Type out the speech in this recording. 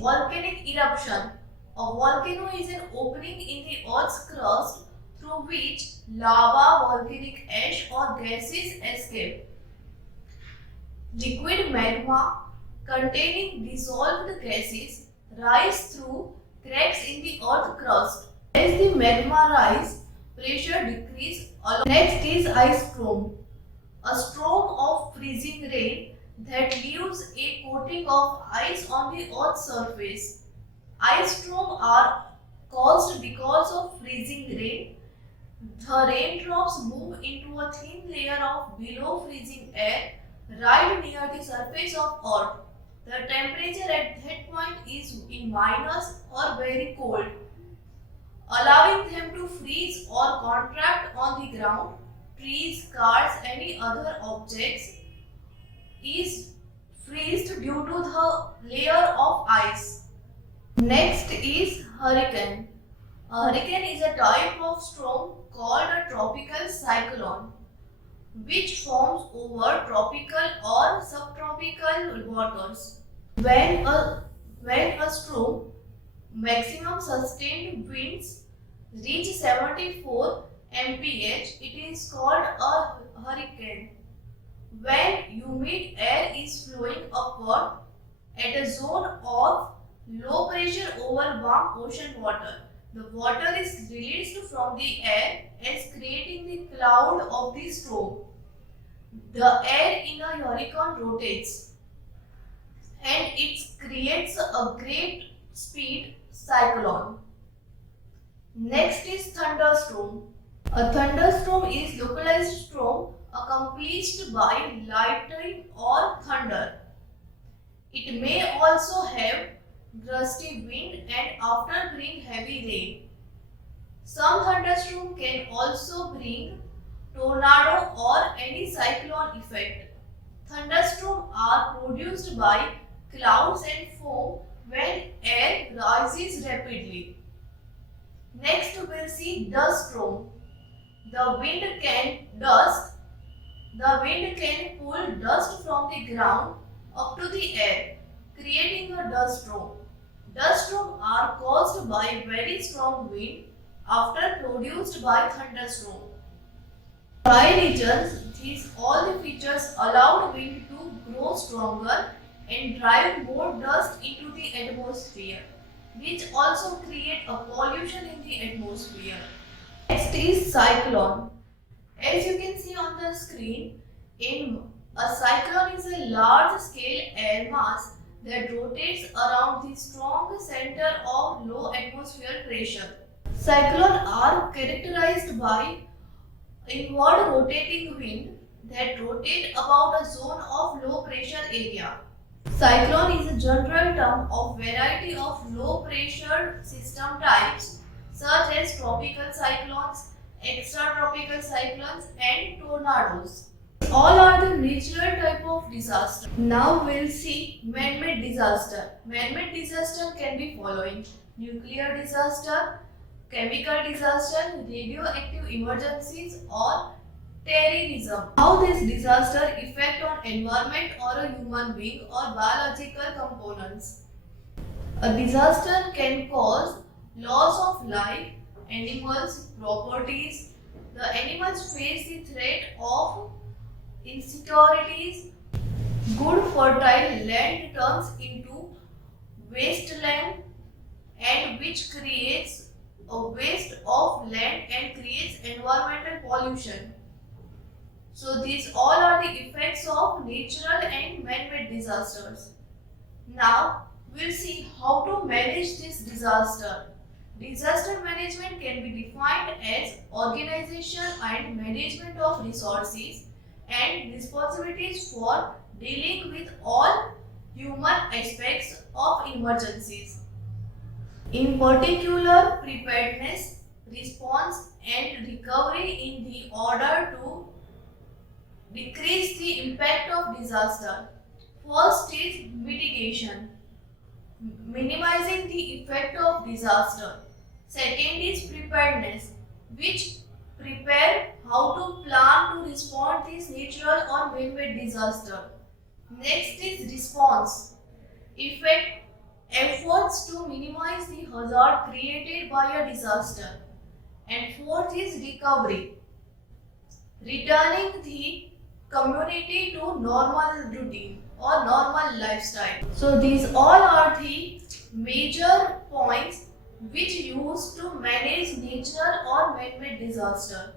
volcanic eruption. A volcano is an opening in the Earth's crust through which lava, volcanic ash, or gases escape. Liquid magma containing dissolved gases rise through cracks in the earth crust. As the magma rise, pressure decreases. Next is ice storm, a storm of freezing rain that leaves a coating of ice on the earth's surface. Ice storms are caused because of freezing rain. The raindrops move into a thin layer of below freezing air right near the surface of Earth. The temperature at that point is in minus or very cold, allowing them to freeze or contract on the ground. Trees, cars, any other objects is freezed due to the layer of ice. Next is hurricane. A hurricane is a type of storm called a tropical cyclone, which forms over tropical or subtropical waters. When a storm maximum sustained winds reach 74 mph, it is called a hurricane. When humid air is flowing upward at a zone of low pressure over warm ocean water, the water is released from the air as creating the cloud of the storm. The air in a hurricane rotates and it creates a great speed cyclone. Next is thunderstorm. A thunderstorm is localized storm accomplished by lightning or thunder. It may also have gusty wind and after bring heavy rain. Some thunderstorm can also bring tornado or any cyclone effect. Thunderstorms are produced by clouds and foam when air rises rapidly. Next we will see dust storm. The wind can pull dust from the ground up to the air, creating a dust storm. Dust storms are caused by very strong wind after produced by thunderstorm. Dry regions, these all the features allow wind to grow stronger and drive more dust into the atmosphere, which also create a pollution in the atmosphere. Next is cyclone. As you can see on the screen, a cyclone is a large scale air mass that rotates around the strong center of low atmosphere pressure. Cyclones are characterized by inward rotating wind that rotate about a zone of low pressure area. Cyclone is a general term of variety of low pressure system types such as tropical cyclones, extratropical cyclones and tornadoes. All are the natural type of disaster. Now we'll see man-made disaster. Man-made disaster can be following: nuclear disaster, chemical disaster, radioactive emergencies or terrorism. How this disaster affect on environment or a human being or biological components. A disaster can cause loss of life, animals, properties. The animals face the threat of insecurities. Good fertile land turns into wasteland and which creates a waste of land and creates environmental pollution. So these all are the effects of natural and man-made disasters. Now we'll see how to manage this disaster. Disaster management can be defined as organization and management of resources and responsibilities for dealing with all human aspects of emergencies. In particular, preparedness, response and recovery in the order to decrease the impact of disaster. First is mitigation, minimizing the effect of disaster. Second is preparedness, which prepare how to plan to respond to this natural or man-made disaster. Next is response, effect efforts to minimize the hazard created by a disaster. And fourth is recovery, returning the community to normal routine or normal lifestyle. So these all are the major points which used to manage natural or man-made disaster.